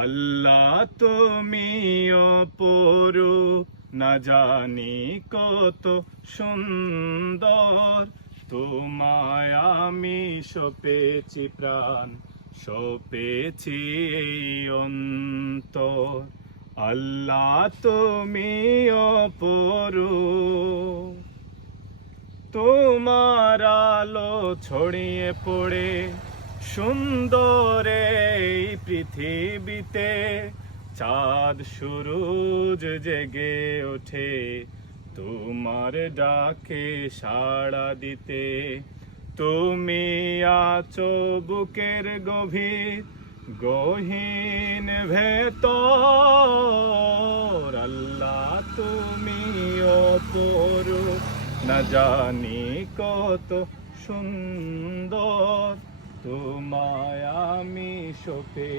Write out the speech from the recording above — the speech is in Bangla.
আল্লাহ তুমি অপরূপ, না জানি কত সুন্দর। তোমায় আমি সপেছি প্রাণ, সপেছি এই অন্তর। আল্লাহ তুমি অপরূপ, তোমার আলো ছড়িয়ে পড়ে সুন্দর এই পৃথিবীতে। চাঁদ সূরজ জেগে ওঠে তোমার ডাকে সাড়া দিতে। তুমি আছো বুকের গহীন ভেতর। আল্লাহ তুমি অপরূপ, না জানি কত সুন্দর। তোমায় আমি সপে